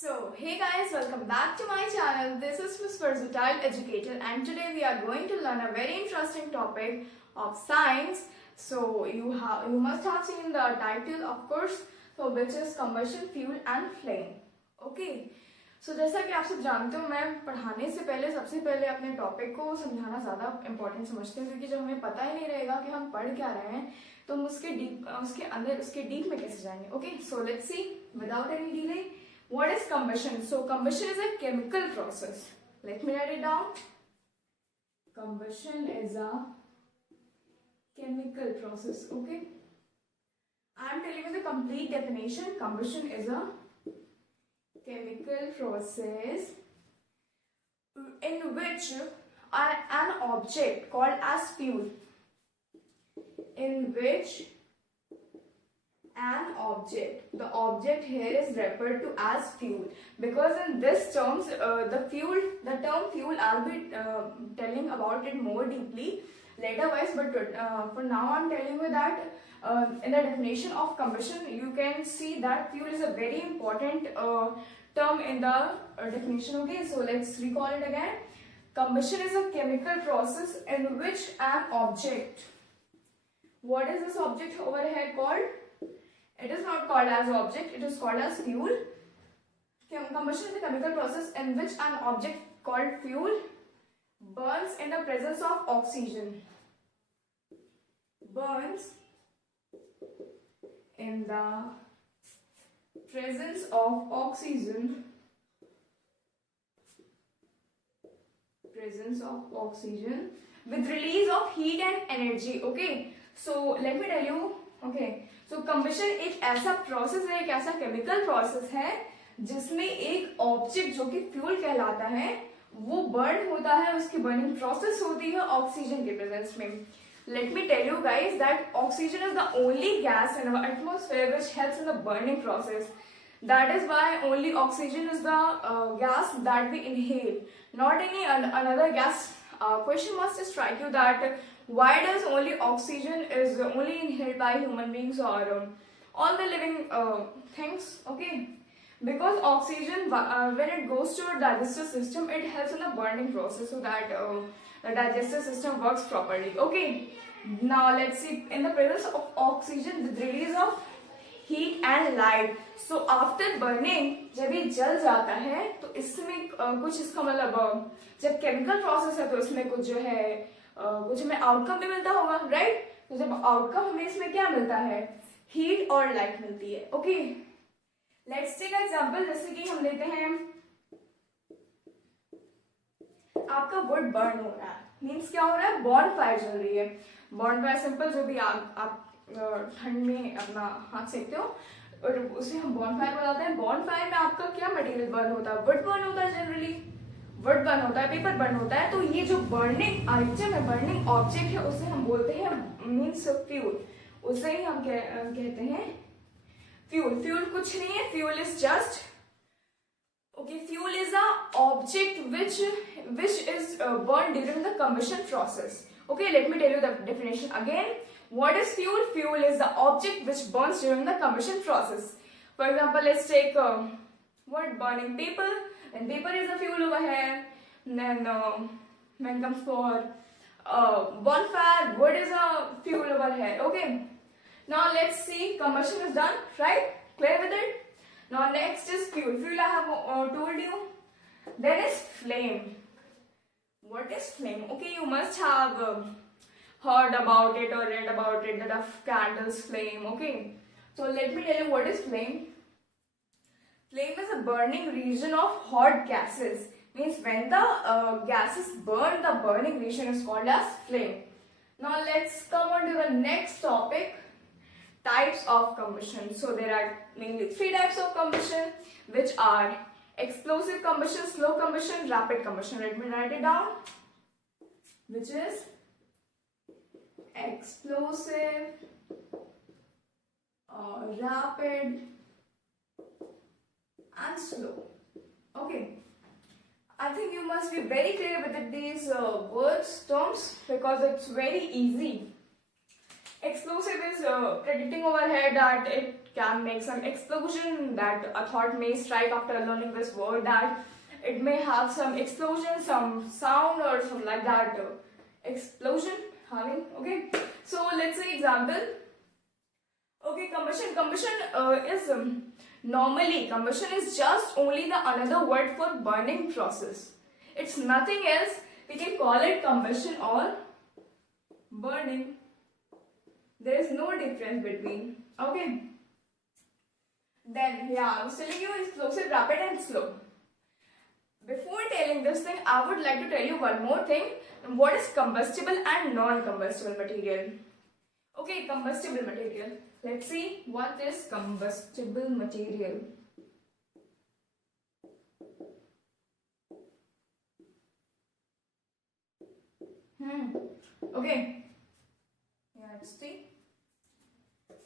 So, hey guys, welcome back to my channel. This is Miss Versatile Educator and today we are going to learn a very interesting topic of science. So, you must have seen the title, of course, so which is Combustion, Fuel and Flame. Okay. So, जैसा कि आप सब जानते हो, मैं पढ़ाने से पहले सबसे पहले अपने टॉपिक को समझाना ज़्यादा इम्पोर्टेंट समझती हूँ, क्योंकि जब हमें पता ही नहीं रहेगा कि हम पढ़ क्या रहे हैं तो हम उसके डीप में कैसे जाएंगे. Okay, so let's see without any delay. What is combustion? So combustion is a chemical process. Let me write it down. Combustion is a chemical process. Okay. I am telling you the complete definition. Combustion is a chemical process in which an object called as fuel, in which the object here is referred to as fuel, because in this terms the term fuel I'll be telling about it more deeply later wise, but for now I'm telling you that in the definition of combustion you can see that fuel is a very important term in the definition. Okay, so let's recall it again. Combustion is a chemical process in which an object, what is this object over here called? It is not called as object, it is called as fuel. Combustion is a chemical process in which an object called fuel burns in the presence of oxygen. Burns in the presence of oxygen. With release of heat and energy. Okay, so let me tell you. Okay, so combustion एक ऐसा process है, एक ऐसा chemical process है जिसमें एक object जो कि फ्यूल कहलाता है वो बर्न होता है, उसकी बर्निंग प्रोसेस होती है ऑक्सीजन के प्रेजेंस में. Let me tell you guys that oxygen is the only gas in our atmosphere which helps in the burning process. That is why only oxygen is the gas that we inhale, not any another gas. Question must strike you that why does only oxygen is only inhaled by human beings or all the living things? Okay, because oxygen when it goes to your digestive system, it helps in the burning process so that the digestive system works properly. Okay, now let's see, in the presence of oxygen, the release of heat and light. So after burning, जब ये जल जाता है तो इसमें कुछ इसका मतलब जब केमिकल प्रोसेस है तो इसमें कुछ जो है कुछ हमें आउटकम भी मिलता होगा, राइट? तो जब आउटकम हमें इसमें क्या मिलता है, हीट और लाइट मिलती है. Okay, let's take example. जैसे कि हम लेते हैं आपका वुड बर्न हो रहा है, मीन्स क्या हो रहा है, बॉन फायर चल रही है. बॉन फायर सिंपल जो भी आप ठंड में अपना हाथ सेकते हो और उसे हम बॉन फायर बनाते हैं. बॉन फायर में आपका क्या मटेरियल बर्न होता है, वुड बर्न होता है. जनरली वुड बर्न होता है, पेपर बर्न होता है. तो ये जो बर्निंग आइटम है, बर्निंग ऑब्जेक्ट है, उसे हम बोलते हैं मीन्स फ्यूल. उसे ही हम कहते हैं फ्यूल. फ्यूल कुछ नहीं है, fuel is just okay, fuel is a object which is burned during the combustion process. Okay, let me tell you the definition again. What is fuel? Fuel is the object which burns during the combustion process. For example, let's take what, burning paper, and paper is a fuel over here. And then when it comes for bonfire, wood is a fuel over here. Okay, now let's see, combustion is done, right? Clear with it? Now next is fuel. Fuel I have told you. Then is flame. What is flame? Okay, you must have heard about it or read about it, that of candles flame. Okay, so let me tell you what is flame. Flame is a burning region of hot gases. Means when the gases burn, the burning region is called as flame. Now let's come on to the next topic. Types of combustion. So there are mainly three types of combustion, which are explosive combustion, slow combustion, rapid combustion. Let me write it down. Which is explosive, rapid and slow. Okay, I think you must be very clear with these words, terms, because it's very easy. Explosive is predicting over here that it can make some explosion, that a thought may strike after learning this word, that it may have some explosion, some sound or something like that. Explosion having, okay. So let's say example. Okay, combustion is normally combustion is just only the another word for burning process. It's nothing else. We can call it combustion or burning. There is no difference between. Okay. Then I was telling you explosive, rapid and slow. Before telling this thing, I would like to tell you one more thing. What is combustible and non-combustible material? Okay, combustible material. Let's see what is combustible material. Okay. Let's see.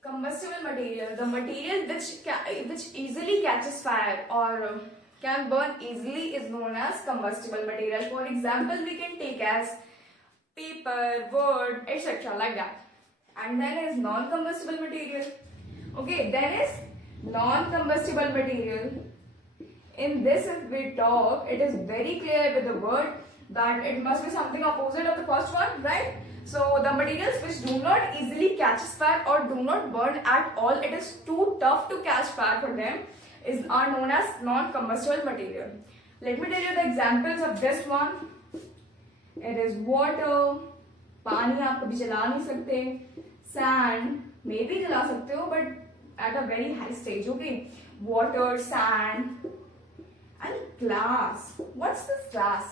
Combustible material, the material which easily catches fire or can burn easily, is known as combustible material. For example, we can take as paper, wood, etc. like that. And then is non-combustible material. Okay, then is non-combustible material. In this, if we talk, it is very clear with the word that it must be something opposite of the first one, right? So the materials which do not easily catch fire or do not burn at all, it is too tough to catch fire for them, are known as non-combustible material. Let me tell you the examples of this one. It is water, पानी आप कभी जला नहीं सकते, sand, may भी जला सकते हो but at a very high stage, okay? Water, sand, and glass. What's this glass?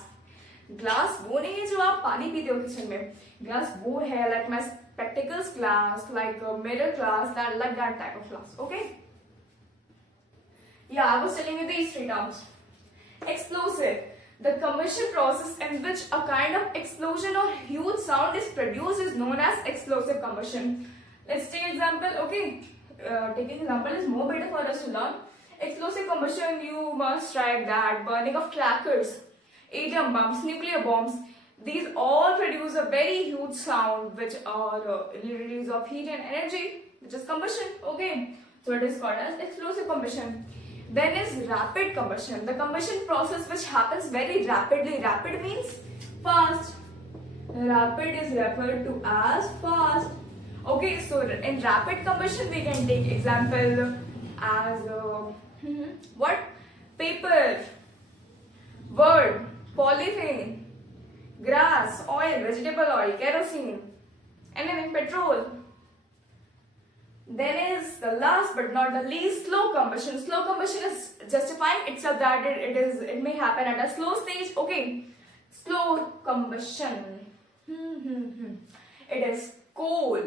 Glass वो नहीं है जो आप पानी पीते हो किचन में. Glass वो है like my spectacles glass, like a mirror glass, like that type of glass, okay? I was telling you these three terms. Explosive, the combustion process in which a kind of explosion or huge sound is produced, is known as explosive combustion. Let's take example, okay? Taking example is more better for us to learn. Explosive combustion, you must strike that burning of crackers, atom bombs, nuclear bombs. These all produce a very huge sound, which are release of heat and energy, which is combustion, okay? So it is called as explosive combustion. Then is rapid combustion, the combustion process which happens very rapidly. Rapid means fast. Rapid is referred to as fast. Okay, so in rapid combustion we can take example as what? Paper, wood, polythene, grass, oil, vegetable oil, kerosene, anything, petrol. Then is the last but not the least, slow combustion. Slow combustion is justifying itself that it may happen at a slow stage. Okay, slow combustion. It is coal.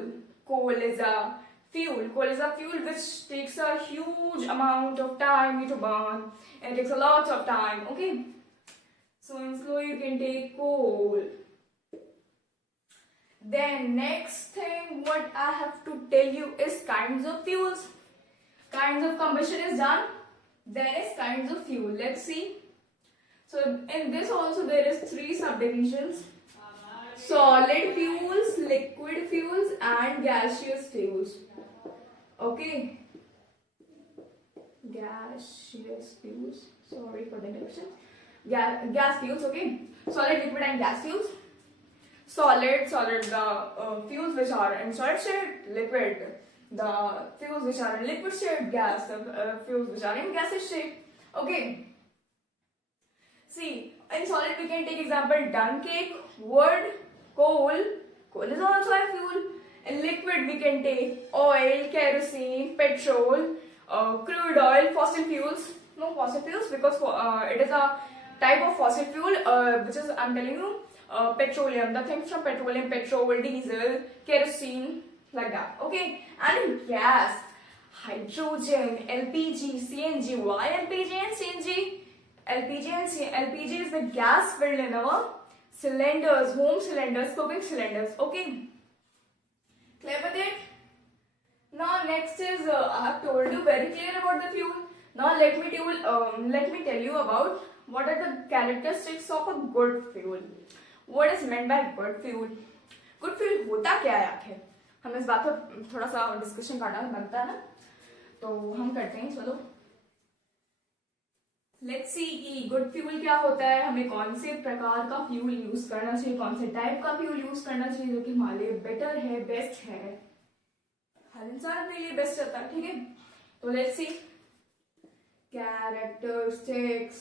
Coal is a fuel. Coal is a fuel which takes a huge amount of time to burn. It takes a lot of time. Okay, so in slow you can take coal. Then next thing what I have to tell you is kinds of fuels. Kinds of combustion is done. Then is kinds of fuel. Let's see. So in this also there is three subdivisions. Solid fuels, liquid fuels and gaseous fuels. Okay. Gaseous fuels. Sorry for the interruption. Gas fuels, okay. Solid, liquid and gas fuels. Solid, the fuels which are in solid state. Liquid, the fuels which are in liquid state. Gas, the fuels which are in gaseous state. Okay. See, in solid we can take example dung cake, wood, coal. Coal is also a fuel. In liquid we can take oil, kerosene, petrol, crude oil, fossil fuels. No fossil fuels because it is a type of fossil fuel which is, I'm telling you, petroleum, the things from petroleum, petrol, diesel, kerosene, like that. Okay, and gas, hydrogen, LPG, CNG. Why LPG and CNG? LPG is the gas filled in our cylinders, home cylinders, cooking cylinders. Okay, clear with it? Now next is I have told you very clear about the fuel. Now let me tell you about what are the characteristics of a good fuel. What is meant by good fuel? Good fuel होता क्या है आखिर? हमें इस बात पर थोड़ा सा डिस्कशन करना बनता है ना. तो हम करते हैं, चलो लेट्स सी कि गुड फ्यूल क्या होता है, हमें कौन से प्रकार का फ्यूल यूज करना चाहिए, कौन से टाइप का फ्यूल यूज करना चाहिए जो कि हमारे लिए बेटर है, बेस्ट है, हर इंसान अपने लिए बेस्ट रहता है, ठीक है। तो let's see characteristics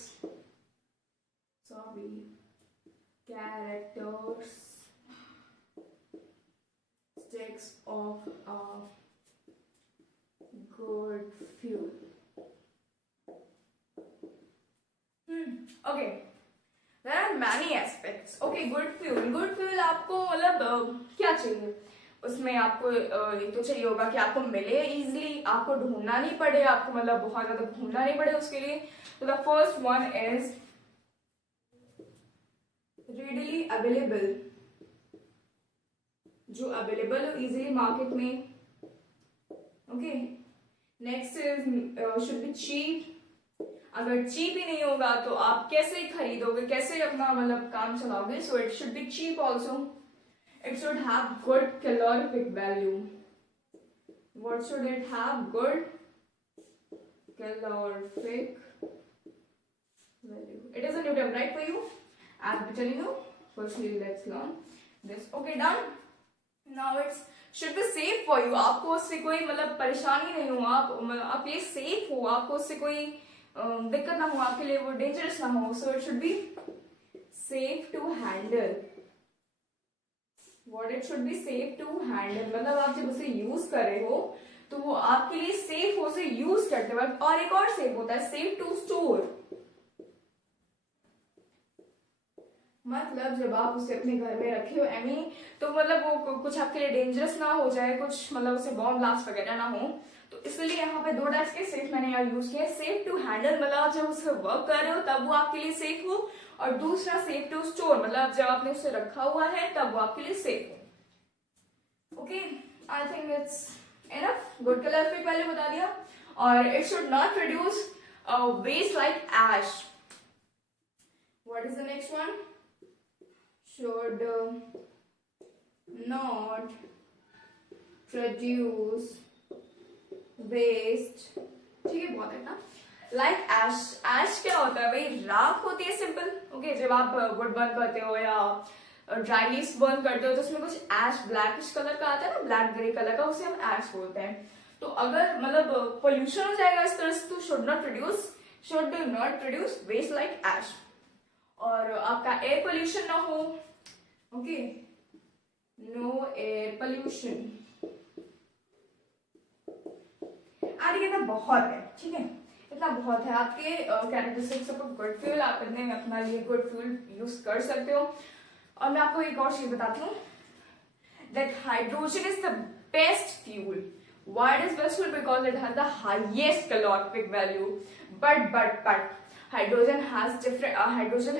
of a good fuel. Okay, there are many aspects. Okay, good fuel आपको मतलब क्या चाहिए उसमें, आपको ये तो चाहिए होगा कि आपको मिले इजीली, आपको ढूंढना नहीं पड़े, आपको मतलब बहुत ज्यादा घूमना नहीं पड़े उसके लिए। तो the first one is readily available, जो अवेलेबल हो इजीली मार्केट में। Okay, next is should be cheap, अगर चीप ही नहीं होगा तो आप कैसे खरीदोगे, कैसे अपना मतलब काम चलाओगे। So it should be cheap also. It should have good calorific value. What should it have? Good calorific value. It is a new term, right, for you? I'll be telling you. Firstly, let's learn this. Okay, done. Now it's should be safe for you. आपको उससे कोई मतलब परेशानी नहीं हो, आप ये safe हो, आपको उससे कोई दिक्कत ना हो, आपके लिए वो dangerous ना हो. So it should be safe to handle. What it should be safe to handle, मतलब आप जब उसे यूज कर रहे हो तो वो आपके लिए सेफ हो, उसे यूज करते वक्त। और एक और सेफ होता है सेफ टू स्टोर, मतलब जब आप उसे अपने घर में रखे हो एमी, तो मतलब वो कुछ आपके लिए डेंजरस ना हो जाए, कुछ मतलब उसे बॉम्ब ब्लास्ट वगैरह ना हो। तो इसलिए यहाँ पे दो टाइप्स के सेफ मैंने यहाँ यूज किए। सेफ टू हैंडल मतलब आप जब उसे वर्क कर रहे हो तब वो आपके लिए सेफ हो, और दूसरा सेफ टू स्टोर मतलब जब आपने उसे रखा हुआ है तब वो आपके लिए सेफ हो। Okay, I think it's enough. Good calorific value बता दिया। और it should not produce waste like ash. What is the next one? should not produce waste, ठीक है, बहुत है ना। लाइक एश, एश क्या होता है भाई? राख होती है, सिंपल। ओके, जब आप वुड बर्न करते हो या ड्राई लीव्स बर्न करते हो तो उसमें कुछ एश ब्लैकिश कलर का आता है ना, ब्लैक ग्रे कलर का, उसे हम एश बोलते हैं। तो अगर मतलब पोल्यूशन हो जाएगा इस तरह से तो should not produce waste like ash. और आपका एयर पोल्यूशन ना हो, ओके, नो एयर पोल्यूशन। आगे इतना बहुत है, ठीक है, इतना बहुत है आपके कैरेक्टरिस्टिक्स ऑफ गुड फ्यूल। आप इतने अपना लिए गुड फ्यूल यूज कर सकते हो। और मैं आपको एक और चीज बताती हूँ, that hydrogen is the best fuel. Why it is best fuel? Because it has the highest calorific value. But hydrogen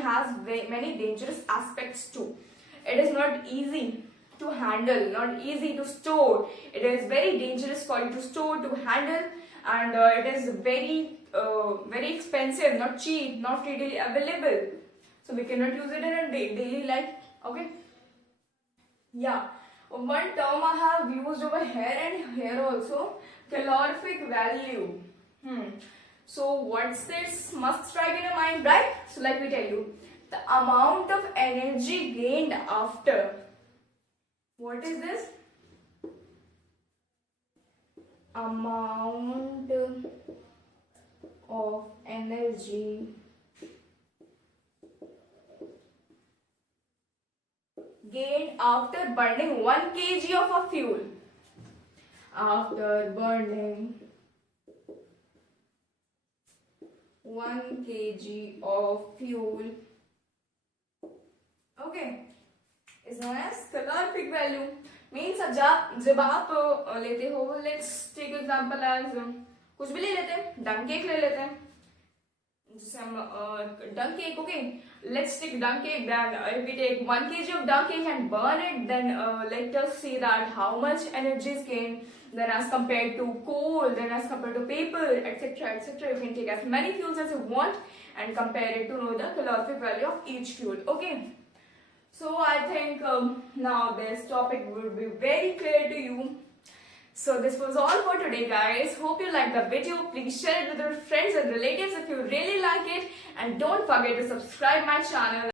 has many dangerous aspects too. It is not easy to handle, not easy to store. It is very dangerous for you to store, to handle, and it is very expensive, not cheap, not readily available. So we cannot use it in a daily life. Okay? Yeah. One term I have used over here and here also, calorific value. So what's this? Must strike in your mind, right? So let me tell you, the amount of energy gained after. What is this? Amount of energy gained after burning 1 kg of a fuel. After burning 1 kg of fuel, okay, is known as calorific value. Means जब आप लेते हो, let's take example as कुछ भी ले लेते हैं, डंग cake ले लेते हैं, जिसे हम dung cake, okay, let's take dung cake. Then if we take 1 kg of dung cake and burn it, then let us see that how much energy is gained, then as compared to coal, then as compared to paper, etc, etc. You can take as many fuels as you want and compare it to know the calorific value of each fuel. Okay, so I think now this topic will be very clear to you. So this was all for today, guys. Hope you liked the video. Please share it with your friends and relatives if you really like it, and don't forget to subscribe my channel.